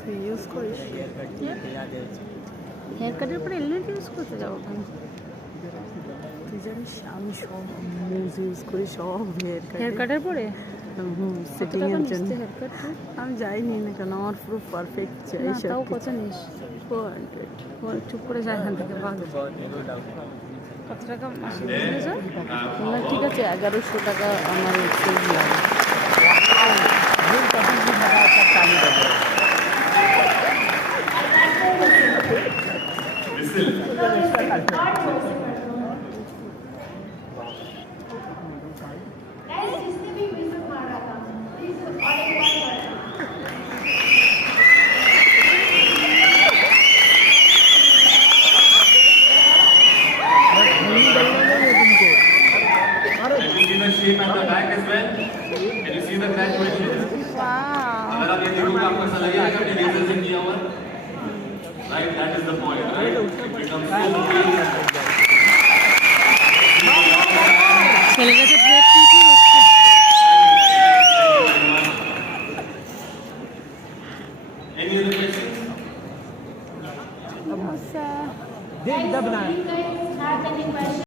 তুই ইউজ করিস? হেয়ার কাটের পরে এলিমেন্ট ইউজ করতে যাবো কেন? তুই জানিস আমি সব মুজ ইউজ করি, সব হেয়ার কাটের পরে সেটিং টাকা এর নিস জন্য। Haircut? আমি যাইনি না কেন, আমার পুরো পারফেক্ট চাই। না তাও কত নিস? 400। চুপ করে যায় এখান থেকে ভাগ। কত টাকা মাসে নিয়ে যাও? না ঠিক আছে, 1100 টাকা আমার সেভ লাগে। Shape at the back as well. Can you see the graduation? अगर आप ये देखोगे आपको ऐसा लगेगा कि हमने लेजर से किया हुआ है. Right, that is the point, right? It becomes so clean. ছেলে কাছে ড্রেস কি হচ্ছে? Any other questions? আচ্ছা Did the banana.